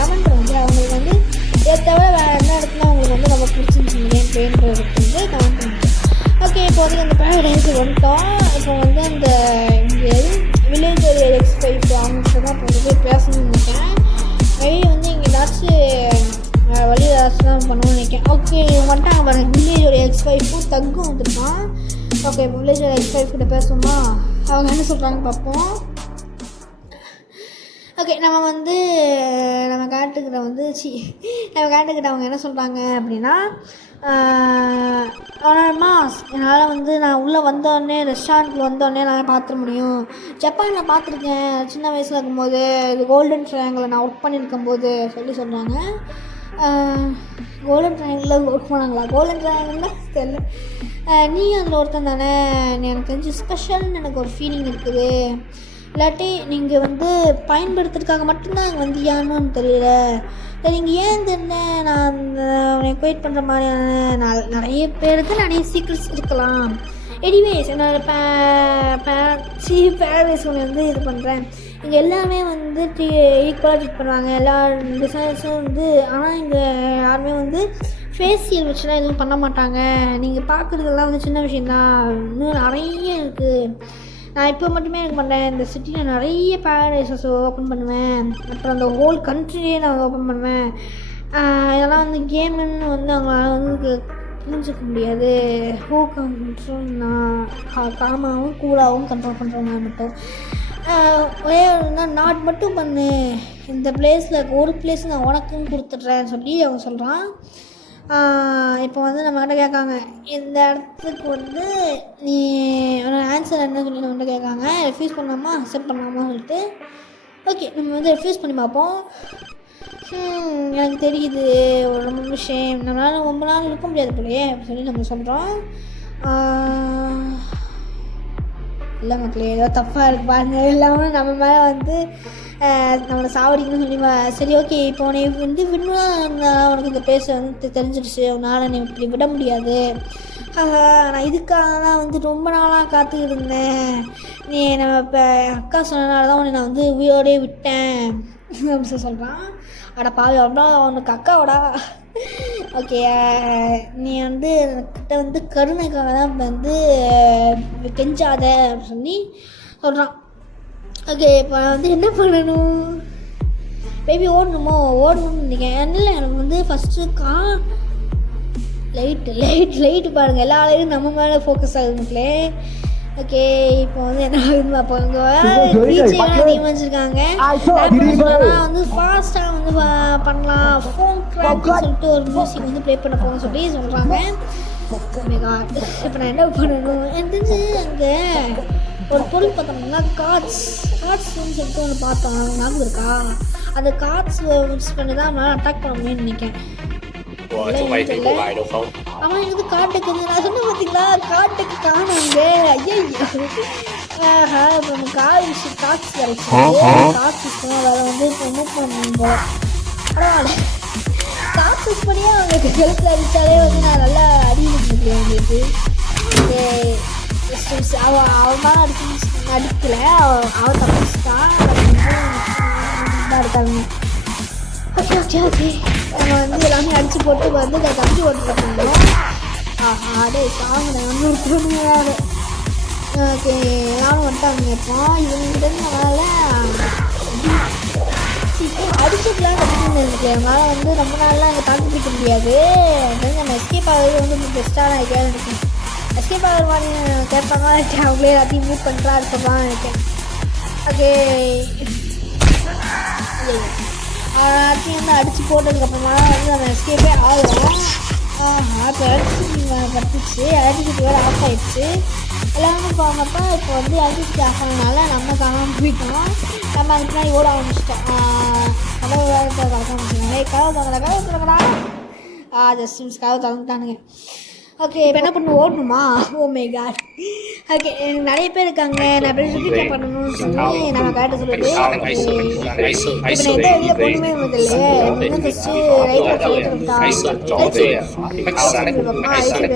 கமெண்ட் பண்ணுங்கள். அவங்களுக்கு வந்து இதை தவிர வேறு என்ன இடத்துல உங்களுக்கு வந்து ரொம்ப பிடிச்சிருந்துச்சு கேம் ப்ளேன்றதுக்கு வந்து கமெண்ட் பண்ணுங்கள். ஓகே, இப்போ வந்து அந்த பேரடைஸுக்கு வந்துட்டோம். இப்போ வந்து அந்த இங்கே வில்லேஜ் X5 அவங்ககிட்ட தான் இப்போ போய் பேசணும்னு நினைக்கிறேன். மேபி வந்து இங்கே ஏதாச்சும் வழி ஏதாச்சும் தான் பண்ணணும்னு நினைக்கிறேன். ஓகே, வந்துட்டாங்க பாருங்கள், வில்லேஜோட X5 தங்கும் வந்துருக்கான். ஓகே, இப்போ வில்லேஜோட X5 கிட்ட பேசுவோமா, அவங்க என்ன சொல்கிறாங்க பார்ப்போம். ஓகே, நம்ம கேட்டுக்கிட்ட அவங்க என்ன சொல்கிறாங்க அப்படின்னா, என்னால் வந்து நான் உள்ளே வந்தோடனே ரெஸ்டாரண்ட்டில் வந்தோடனே நான் பார்த்துட முடியும். ஜப்பானில் பார்த்துருக்கேன் சின்ன வயசில் இருக்கும்போது, இது கோல்டன் ட்ரையாங்கில் நான் ஒர்க் பண்ணியிருக்கும்போது சொல்கிறாங்க. கோல்டன் ட்ரையாங்கிளில் ஒர்க் பண்ணாங்களா, கோல்டன் ட்ரையாங்கிளில் தெரியல. நீ அதில் ஒருத்தன் தானே, எனக்கு தெரிஞ்சு ஸ்பெஷல்னு எனக்கு ஒரு ஃபீலிங் இருக்குது. இல்லாட்டி நீங்கள் வந்து பயன்படுத்துறதுக்காக மட்டும்தான் அங்கே வந்து ஏன்னு தெரியல. நீங்கள் ஏன் தெரியல நான் உனக்கு வெயிட் பண்ணுற மாதிரியான நிறைய பேருக்கு நிறைய சீக்ரெட்ஸ் இருக்கலாம். எனிவேஸ் என்னோட பேரடைஸ் ஒன்று வந்து இது பண்ணுறேன். இங்கே எல்லாமே வந்து ஈக்குவலாக ட்ரீட் பண்ணுவாங்க எல்லா டிசைன்ஸும் வந்து. ஆனால் இங்கே யாருமே வந்து ஃபேஷியல் வச்சுலாம் எதுவும் பண்ண மாட்டாங்க. நீங்கள் பார்க்குறதெல்லாம் வந்து சின்ன விஷயந்தான், இன்னும் நிறைய இருக்குது. நான் இப்போ மட்டுமே எனக்கு பண்ணுறேன். இந்த சிட்டியில் நிறைய பேரடைசஸ் ஓப்பன் பண்ணுவேன். அப்புறம் அந்த ஹோல் கண்ட்ரியே நான் ஓப்பன் பண்ணுவேன். இதெல்லாம் வந்து கேமுன்னு வந்து அவங்களால வந்து புரிஞ்சிக்க முடியாது. ஹோ கண்ட்ரோல் நான் காமாகவும் கூலாகவும் கண்ட்ரோல் பண்ணுறவங்க மட்டும். ஒரே நாட் மட்டும் பண்ணு, இந்த பிளேஸில் ஒரு பிளேஸ் நான் உனக்குன்னு கொடுத்துட்றேன்னு சொல்லி அவன் சொல்கிறான். இப்போ வந்து நம்மகிட்ட கேட்காங்க இந்த இடத்துக்கு வந்து நீ ஆன்சர் என்ன சொல்லி நம்மகிட்ட கேட்காங்க. ரெஃப்யூஸ் பண்ணலாமா அக்செப்ட் பண்ணலாமா சொல்லிட்டு. ஓகே நம்ம வந்து ரெஃப்யூஸ் பண்ணி பார்ப்போம். எனக்கு தெரியுது ரொம்ப விஷயம், நம்மளால் ரொம்ப நாள் இருக்க முடியாது போலையே அப்படின்னு சொல்லி நம்ம சொல்கிறோம். இல்லை மக்களே ஏதோ தப்பாக இருக்கு பாருங்க. எல்லாமே நம்ம மேலே வந்து நம்மளை சாவடிக்கணும்னு சொல்லி சரி ஓகே இப்போ உன்னை வந்து விடணும்னா உனக்கு இந்த பேச வந்து தெரிஞ்சிடுச்சு, உன்னால் நீ இப்படி விட முடியாது. நான் இதுக்காக தான் வந்து ரொம்ப நாளாக காத்துக்கிட்டு இருந்தேன். நீ நம்ம இப்போ அக்கா சொன்னனால தான் உன்னை நான் வந்து உயிரோடே விட்டேன் அப்படின்னு சொல்கிறான். அட பாவி அவ்வளோ அவனுக்கு அக்காவோடா. ஓகே நீ வந்து கிட்ட வந்து கருணைக்காக தான் வந்து கெஞ்சாத அப்படின்னு சொல்லி சொல்கிறான். ஓகே இப்போ வந்து என்ன பண்ணணும், பேபி ஓடணும்னு நினைக்கிறேன். இல்லை எனக்கு வந்து ஃபஸ்ட்டு லைட்டு பாருங்கள், எல்லா லைட்டும் நம்ம மேலே ஃபோக்கஸ் ஆகுது மக்களே. ஓகே இப்போ வந்து என்ன ஆகுதுன்னு பார்ப்போம். இங்கே ரீச்செல்லாம் அதிகமாக வச்சுருக்காங்க. வந்து ஃபாஸ்ட்டாக வந்து பண்ணலாம், ஃபோன் கிராக்னு சொல்லிட்டு ஒரு மியூசிக் வந்து ப்ளே பண்ண போகணும்னு சொல்லி சொல்கிறாங்க. இப்போ நான் என்ன பண்ணணும், எனக்கு தெரிஞ்சு அங்கே ஒரு பொருள் பார்த்தோம்னா கார்ட்ஸ்ன்னு சொல்லிட்டு ஒன்று பார்த்தோம், ஞாபகம் இருக்கா? அந்த கார்ட்ஸ் யூஸ் பண்ணி தான் நம்மளால் அட்டாக் பண்ண முடியும்னு நினைக்கிறேன். அவன் எனக்கு காட்டுக்கு வந்து நான் சொன்ன பார்த்தீங்களா, காட்டுக்கு காணுங்க. ஐயோ இப்போ நம்ம காட்ஸ் கிடைச்சி வேறு வந்து இப்போ மூவ் பண்ணுங்க. பரவாயில்ல காட்ஸ் யூஸ் பண்ணியே அவங்களுக்கு ஹெல்த் அடித்தாலே வந்து நான் நல்லா அடிக்கிறேன் அவங்களுக்கு. அவன் மேலே அடிக்கலை, அவன் தப்பிச்சிட்டான் இருக்காங்க. ஓகே ஓகே ஓகே நம்ம வந்து எல்லாமே அடித்து போட்டு வந்து அதை தம்பி ஓட்டுருக்கோம். அதே சாங் வந்து இருக்கணும் வேறு. ஓகே எல்லாரும் வந்துட்டாங்க. இப்போ இவங்கிட்ட நம்மளால் அடிச்சுக்கலாம் கற்றுக்கணும் எனக்கு. அதனால் வந்து ரொம்ப நாள்லாம் அங்கே தாக்கு பிடிக்க முடியாது. நம்ம எஸ்கேப் ஆகிறது வந்து பெஸ்ட்டான ஐடியாவில் இருக்கேன். எஸ்கேப் ஆகிற மாதிரி கேட்பாங்க, அவங்களே எல்லாத்தையும் மூவ் பண்ணுறா இருக்கலாம் நினைக்கிறேன். ஓகே எல்லாத்தையும் வந்து அடித்து போட்டதுக்கப்புறமா வந்து நம்ம எஸ்கேப்பே ஆகிறோம். இப்போ எலக்ட்ரிசிட்டி பட்டுச்சு, எலக்ட்ரிசிட்டி வேறு ஆஃப் ஆகிடுச்சு. எல்லாமே பார்த்தப்ப இப்போ வந்து எலக்ட்ரிசிட்டி ஆஃப் ஆனதுனால நம்ம காணாமல் போயிட்டோம். நம்ம அதுக்கு முன்னாடி ஓட ஆரம்பிச்சிட்டோம். கதவு வேறு திறக்க ஆரம்பிச்சிட்டாங்க. கதவு திறக்கடா ஜஸ்டின்ஸ் கதவு திறந்துட்டானுங்க. ஓகே இப்போ என்ன பண்ணணும், ஓடணுமா? Oh my god. ஓகே நிறைய பேர் இருக்காங்க, நான் எப்படி ரிப்பீட் பண்ணணும்னு சொல்லி நம்ம கரெக்டாக சொல்லுது. இப்போ நான் எந்த வெளியில் பொண்ணுமே இல்லையே, இன்னும் ஃபஸ்ட்டு ரைட்டில் கேட்டுருக்கா ஓகே குறிப்பாக அடிக்க முடியாது. சவுண்ட்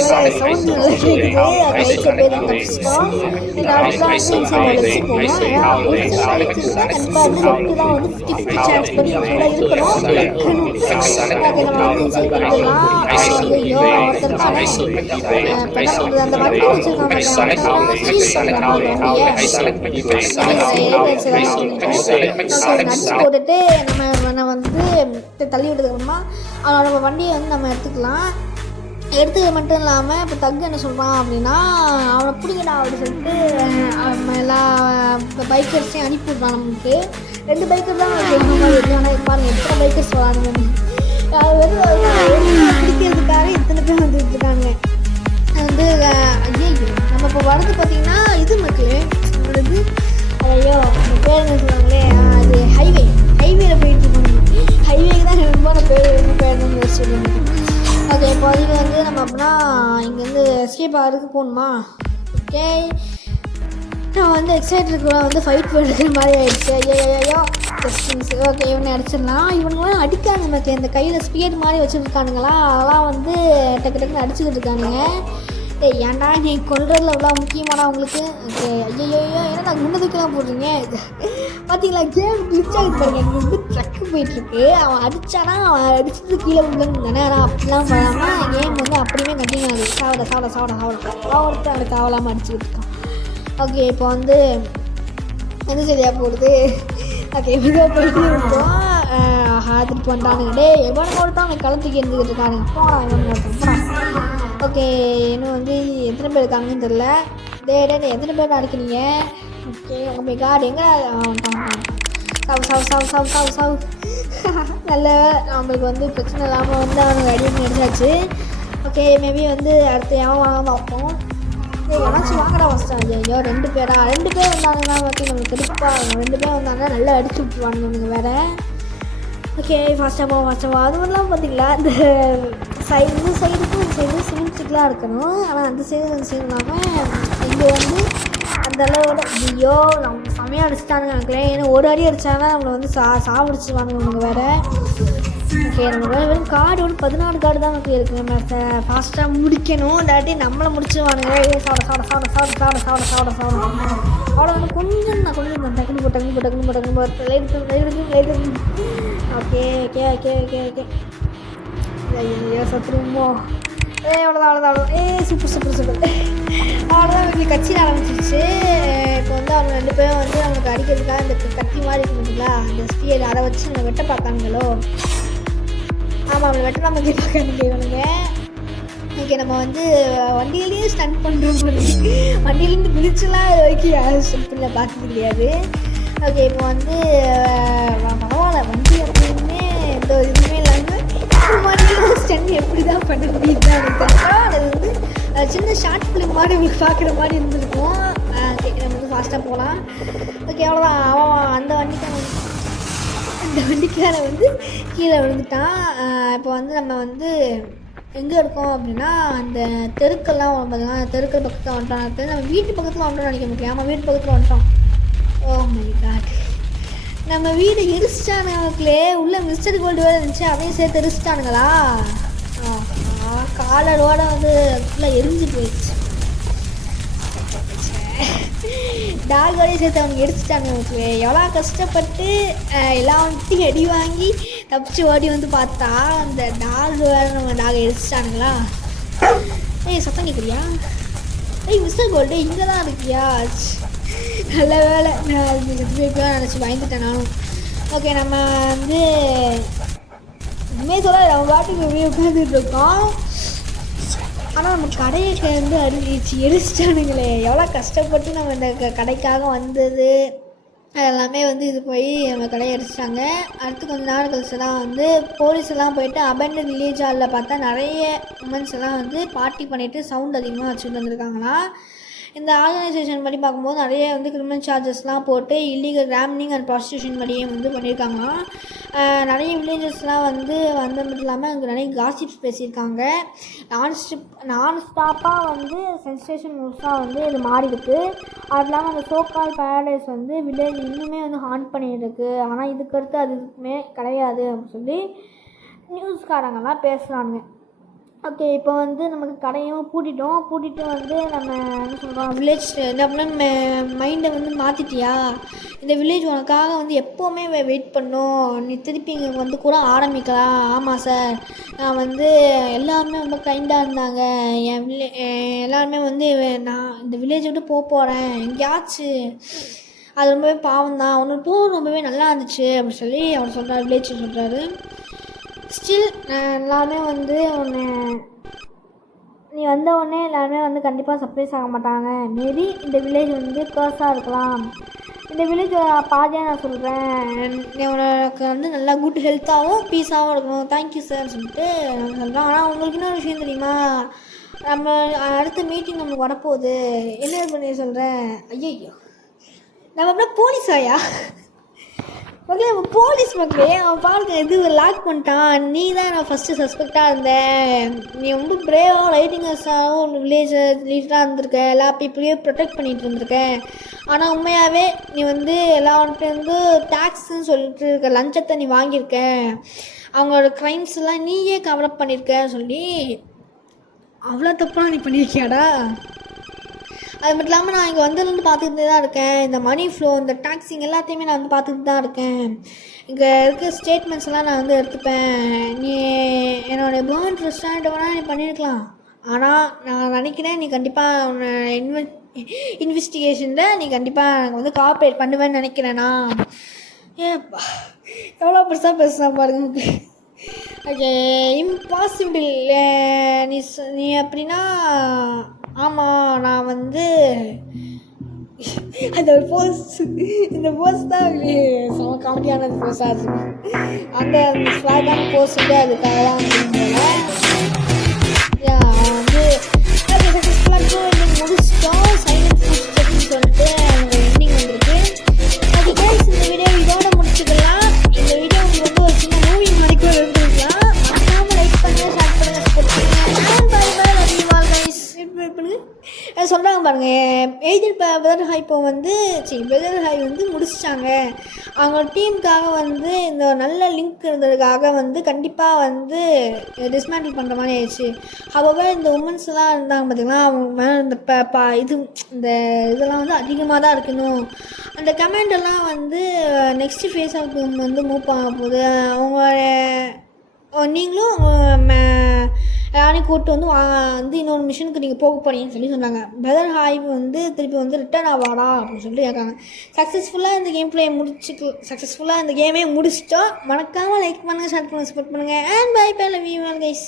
நல்லா கேட்குது, அது ரைட்டில் பேர் தப்பிச்சிட்டோம். இந்த அடுத்த வச்சுக்கோங்க. ஏன்னா ஒரு சில அடிச்சுருந்தா கண்டிப்பாக வந்து லெஃப்ட்டு தான் வந்து 50-50 சான்ஸ் பண்ணி ஃபுல்லாக இருக்கணும். ஓகே நம்ம வந்து ஐயோ ஒருத்தருக்கான அந்த வண்டி வச்சுருக்காங்க நடிச்சு போட்டுட்டு நம்ம வந்து தள்ளி விட்டதுக்கப்புறமா அவனோட வண்டியை வந்து நம்ம எடுத்துக்கலாம். எடுத்துக்க மட்டும் இல்லாமல் இப்போ தக்கு என்ன சொல்கிறான் அப்படின்னா, அவனை பிடிக்கடா அப்படின்னு சொல்லிட்டு அவன் எல்லா பைக்கர்ஸையும் அனுப்பி விட்றான். நமக்கு 2 பைக்கர் தான் ஆனால் பாருங்கள் எத்தனை பைக்கர்ஸ் வரானுங்க. அது வந்து பிடிக்கிறதுக்காக இத்தனை பேர் வந்துட்டு இருக்காங்க. வந்து ஐயோ நம்ம இப்போ வரது பார்த்திங்கன்னா இது மக்கள் நம்மளது ஐயோ அந்த பேர் என்ன சொல்லுவாங்களே, அது ஹைவேல போயிட்டு இருக்காங்க. ஹைவேக்கு தான் ரொம்ப பேருன்னு வச்சுருக்காங்க. ஓகே இப்போதைக்கு வந்து நம்ம அப்படின்னா இங்கேருந்து எஸ்கேப் ஆகிறதுக்கு போகணுமா? ஓகே நான் வந்து எக்ஸைட் இருக்கிற வந்து ஃபைட் பண்ணுற மாதிரி ஆயிடுச்சு. ஐயோ ஜஸ்டின்ஸ். ஓகே, இவனை அடிச்சிடலாம். இவனுங்களாம் அடிக்காங்க நமக்கு இந்த கையில் ஸ்பியர் மாதிரி வச்சுருக்கானுங்களா, அதெல்லாம் வந்து டக்கு டக்குன்னு அடிச்சுக்கிட்டு இருக்கானுங்க. ஏன்டா நீ கொள்றதுல அவ்வளோ முக்கியமானா அவங்களுக்கு. ஓகே, ஐயோ ஏன்னா நாங்கள் முன்னதுக்கெல்லாம் போடுறீங்க. பார்த்தீங்களா கேம் கிளிச் ஆகிட்டு பாருங்க. எனக்கு வந்து ட்ரக்கு போயிட்டுருக்கு. அவன் அடித்தானா அவன் அடிச்சது கீழே விழுந்து தானே. ஆனால் அப்படிலாம் பண்ணாமல் கேம் வந்து அப்படியுமே கண்டினியூ ஆகுது. சாவடத்தை அவனுக்கு ஆவலாமல் அடிச்சுக்கிட்டு இருக்கான். ஓகே, இப்போ வந்து என்ன சரியாக போடுது. ஓகே, மிக போயிட்டு இருக்கோம். திருப்பி வந்துட்டானுங்க. எவனுக்கு ஒருத்தான் அவனுக்கு களத்துக்கு இருந்துக்கிட்டு இருக்கானுங்க. போகிறான் இவனுக்கு ஒருத்தன் போகிறான். ஓகே, இன்னும் வந்து எத்தனை பேர் இருக்காங்கன்னு தெரில. எத்தனை பேர் அடிக்கிறீங்க? ஓகே, ஓகே கார்டு எங்கே சாவு நல்ல நம்மளுக்கு வந்து பிரச்சனை இல்லாமல் வந்து அவனுக்கு அடி அடிச்சாச்சு. ஓகே, மேபி வந்து அடுத்து எவன் வாங்க பார்ப்போம். ஏதாச்சும் வாங்கடா ஃபஸ்ட்டு. ஐயோ 2 பேர் வந்தாங்கன்னா பார்த்து நம்மளுக்கு கடுப்பாக 2 பேர் வந்தாங்கன்னா நல்லா அடிச்சு விட்டுருவானுங்க அவனுங்க வேறு. ஓகே, ஃபாஸ்ட்டாக அதுவெல்லாம் பார்த்தீங்களா இந்த சைடுக்கும் சைடு சிமெண்ட்ரிக்கெலாம் இருக்கணும். ஆனால் அந்த சைடு இல்லாமல் இங்கே வந்து அந்த அளவோட ஐயோ நம்ம செமையாக அடிச்சிட்டானுங்க எனக்குலே. ஏன்னா ஒரு அடி அடித்தாங்கன்னா நம்மளை வந்து சாவடிச்சுவானுங்க அவங்க வேறு. ஓகே, நம்ம வெறும் கார்டு ஒரு 14 கார்டு தான் நமக்கு இருக்குது. நம்ம ஃபாஸ்ட்டாக முடிக்கணும். இல்லாட்டி நம்மளை முடிச்சுவானுங்க. சாப்பிட அவ்வளோ வந்து கொஞ்சம் டக்குனு போட்டு லைட். ஓகே ஐயோ சத்துருமோ. அவ்வளோதான் சூப்பர் அவ்வளோதான். இப்படி கட்சியில் ஆரம்பிச்சிருச்சு. இப்போ வந்து அவங்க 2 பேரும் வந்து அவங்களுக்கு அடிக்கிறதுக்காக இந்த கத்தி மாதிரி இருக்குங்களா அந்த ஸ்பியர் அதை வச்சு நம்ம வெட்ட பார்க்கானுங்களோ. ஆமாம், அவங்களை வெட்ட நம்ம பார்க்கானுங்க இவனுங்க. இன்றைக்கி நம்ம வந்து வண்டியிலேயே ஸ்டண்ட் பண்ணுறோம். வண்டியிலேருந்து குளிச்சுலாம் இது வரைக்கும் யாரும் ஸ்டண்ட் பண்ண பார்த்தது கிடையாது. ஓகே, இப்போ வந்து பரவாயில்ல வண்டி அப்படின்னே எந்த ஒரு இதுவுமே இல்லாமல் வண்டியில் ஸ்டண்ட் எப்படி தான் பண்ண முடியுது தான் எனக்கு தெரியும். அது வந்து சின்ன ஷார்ட் ஃபிலிம் மாதிரி உங்களுக்கு பார்க்குற மாதிரி இருந்திருக்கும். நம்ம வந்து ஃபாஸ்ட்டாக போகலாம். ஓகே, அவ்வளோதான். அவன் அந்த வண்டிக்கார வந்து கீழே விழுந்துட்டான். இப்போ வந்து நம்ம வந்து எங்கே இருக்கோம் அப்படின்னா அந்த தெருக்கெல்லாம் பார்த்தீங்கன்னா தெருக்கள் பக்கத்தில் வந்துட்டோம். நம்ம வீட்டு பக்கத்தில் வந்துட்டோம்னு நினைக்க முடியும். ஆமாம், வீட்டு பக்கத்தில் வந்துட்டோம். ஓ மை காட், நம்ம வீடு எரிச்சிட்டானுங்களே. உள்ளே மிஸ்டர் கோல்டு வேறு இருந்துச்சு, அதையும் சேர்த்து எரிச்சிட்டானுங்களா. காலரோட வந்து ஃபுல்லாக எரிஞ்சு போயிடுச்சு. டாகோடையும் சேர்த்து அவனுக்கு எரிச்சிட்டாங்க. நமக்கு எவ்வளோ கஷ்டப்பட்டு எல்லாத்தையும் அடி வாங்கி தப்பிச்சு ஓடி வந்து பார்த்தா அந்த டாக் வேறு நம்ம டாகை எரிச்சிட்டானுங்களா. சத்தம் கேட்குறியா? மிஸ்டர் கோல்டு இங்கே தான் இருக்கியா? நல்ல வேலை, நான் நினச்சி பயந்துட்டேன் நானும். ஓகே, நம்ம வந்து உண்மையை சொல்ல நம்ம பாட்டுக்கு வெளியே உட்காந்துட்டு இருக்கோம். ஆனால் நம்ம கடையை வந்து எரிச்சிட்டானுங்களே. எவ்வளோ கஷ்டப்பட்டு நம்ம இந்த கடைக்காக வந்தது அதெல்லாமே வந்து இது போய் நம்ம கடையை எரிச்சிட்டாங்க. அடுத்து கொஞ்ச நாள் கழிச்சு தான் வந்து போலீஸ் எல்லாம் போயிட்டு அபெண்டட் வில்லேஜ் ஹாலில் பார்த்தா நிறைய உமன்ஸ் எல்லாம் வந்து பார்ட்டி பண்ணிவிட்டு சவுண்ட் அதிகமாக வச்சுட்டு வந்திருக்காங்களாம். இந்த ஆர்கனைசேஷன் படி பார்க்கும்போது நிறைய வந்து கிரிமினல் சார்ஜஸ்லாம் போட்டு இல்லீகல் கிராமினிங் அண்ட் ப்ராஸ்டியூஷன் படியே வந்து பண்ணியிருக்காங்களாம். நிறைய வில்லேஜஸ்லாம் வந்து வந்தது இல்லாமல் அங்கே நிறைய காசிப்ஸ் பேசியிருக்காங்க. நான்ஸ்டாப்பாக வந்து சென்சேஷன் நியூஸாக வந்து இது மாறி இருக்குது. அது இல்லாமல் அந்த சோக்கால் பேரடைஸ் வந்து வில்லேஜ் இன்னுமே வந்து ஹாண்ட் பண்ணியிருக்கு. ஆனால் இதுக்கடுத்து அது இதுக்குமே கிடையாது அப்படின்னு சொல்லி நியூஸ்காரங்கெல்லாம் பேசுகிறானுங்க. ஓகே, இப்போ வந்து நமக்கு கடையும் பூட்டிட்டு வந்து நம்ம என்ன சொல்கிறோம் வில்லேஜ் என்ன பண்ணால் நம்ம மைண்டை வந்து மாற்றிட்டியா, இந்த வில்லேஜ் உனக்காக வந்து எப்போவுமே வெயிட் பண்ணோம், நீ திருப்பி இங்கே வந்து கூட ஆரம்பிக்கலாம். ஆமாம் சார், நான் வந்து எல்லாருமே ரொம்ப கைண்டாக இருந்தாங்க, எல்லாருமே வந்து நான் இந்த வில்லேஜை விட்டு போகிறேன் எங்கேயாச்சும், அது ரொம்பவே பாவம் தான், உன்னோட போர் ரொம்பவே நல்லா இருந்துச்சு அப்படின்னு சொல்லி அவர் சொல்கிறார், வில்லேஜ் சொல்கிறாரு. ஸ்டில் எல்லாருமே வந்து நீ வந்த உடனே எல்லாருமே வந்து கண்டிப்பாக சர்ப்ரைஸ் ஆக மாட்டாங்க. மேபி இந்த வில்லேஜ் வந்து கர்ஸாக இருக்கலாம். இந்த வில்லேஜ் பாதியாக நான் சொல்கிறேன், உனக்கு வந்து நல்லா குட் ஹெல்த்தாகவும் பீஸாகவும் இருக்கணும், தேங்க்யூ சார் சொல்லிட்டு நான் சொல்கிறேன். ஆனால் உங்களுக்கு என்ன விஷயம் தெரியுமா, நம்ம அடுத்த மீட்டிங் நம்மளுக்கு வரப்போகுது, என்ன பண்ணி சொல்கிறேன். ஐயோ, நம்ம அப்படின்னா போலீஸாயா? ஓகே அவன் போலீஸ் மக்களே, அவன் பாருங்க இது லாக் பண்ணிட்டான். நீ தான் நான் ஃபஸ்ட்டு சஸ்பெக்டாக இருந்தேன். நீ ரொம்ப பிரேவாக ரைட்டிங்கர்ஸாகவும் வில்லேஜ் லீடராக இருந்திருக்க, எல்லா பீப்புளையும் ப்ரொடெக்ட் பண்ணிகிட்டு இருந்திருக்க. ஆனால் உண்மையாகவே நீ வந்து எல்லார்கிட்டேருந்து டேக்ஸ்ன்னு சொல்லிட்டு இருக்க லஞ்சத்தை நீ வாங்கியிருக்க, அவங்களோட க்ரைம்ஸ்லாம் நீயே கவரப் பண்ணியிருக்க சொல்லி அவ்வளோ தப்பாக நீ பண்ணியிருக்கியாடா. அது மட்டும் இல்லாமல் நான் இங்கே வந்ததுலேருந்து பார்த்துக்கிட்டே தான் இருக்கேன். இந்த மணி ஃப்ளோ, இந்த டாக்ஸிங் எல்லாத்தையுமே நான் வந்து பார்த்துக்கிட்டு தான் இருக்கேன். இங்கே இருக்க ஸ்டேட்மெண்ட்ஸ் எல்லாம் நான் வந்து எடுத்துப்பேன். நீ என்னோடய பேர்ன் ரெஸ்டாரண்ட்டை வேணால் நீ பண்ணியிருக்கலாம். ஆனால் நான் நினைக்கிறேன் நீ கண்டிப்பாக உன்னை இன்வெஸ்டிகேஷனில் நீ கண்டிப்பாக எனக்கு வந்து கோஆப்ரேட் பண்ணுவேன்னு நினைக்கிறேன்னா. ஏப்பா எவ்வளோ பெருசாக பேசுனா பாருங்க. Okay impossible. நீ அப்படின்னா ஆமாம் நான் வந்து அந்த ஒரு போஸ்ட், இந்த போஸ்ட் தான் செம காமெடியான போஸ்டாக இருக்கு. அந்த ஸ்வாகான போஸ்ட் வந்து அதுக்காக தான் வந்து சக்ஸஸ்ஃபுல்லாக முடிச்சிட்டோம். சைலன்ஸ் முடிச்சிட்டோன்னு சொல்லிட்டு எனக்கு எண்டிங் வந்திருக்கு. அது கைஸ் இந்த வீடியோ இதோட முடிச்சுக்கலாம். இந்த வீடியோ உங்களுக்கு வந்து ஒரு சின்ன மூவி மாதிரி கூட இருந்துருக்கலாம். மறக்காமல் லைக் பண்ணுங்கள், ஷேர் பண்ணுங்கள், சப்போர்ட் பண்ணுங்கள். Bye bye, love you all guys. சொல்கிறாங்க பாருங்க, எய்ஜென்ட் வெதர் ஹை இப்போ வந்து வெதர் ஹை வந்து முடிச்சிட்டாங்க. அவங்க டீமுக்காக வந்து இந்த நல்ல லிங்க் இருந்ததுக்காக வந்து கண்டிப்பாக வந்து டிஸ்மேண்டில் பண்ணுற மாதிரி ஆயிடுச்சு. அப்போவே இந்த உமன்ஸ்லாம் இருந்தாங்க பார்த்திங்களா, அவங்க மேலே இந்த இது இந்த இதெல்லாம் வந்து அதிகமாக தான் இருக்கணும். அந்த கமெண்டெல்லாம் வந்து நெக்ஸ்ட் ஃபேஸ் ஆஃப் வந்து மூவ் பண்ண போகுது. அவங்க நீங்களும் யாரையும் கூப்பிட்டு வந்து இன்னொரு மிஷனுக்கு நீங்கள் போக போகிறீங்கன்னு சொல்லி சொன்னாங்க. பிரதர் ஹாய் வந்து திருப்பி வந்து ரிட்டர்ன் ஆவாடா அப்படின்னு சொல்லிட்டு கேட்காங்க. சக்ஸஸ்ஃபுல்லாக இந்த கேம் பிளே சக்ஸஸ்ஃபுல்லாக இந்த கேமே முடிச்சிட்டோம். மறக்காமல் லைக் பண்ணுங்கள், ஷேர் பண்ணுங்கள், சப்போர்ட் பண்ணுங்கள். And bye bye, love you all guys.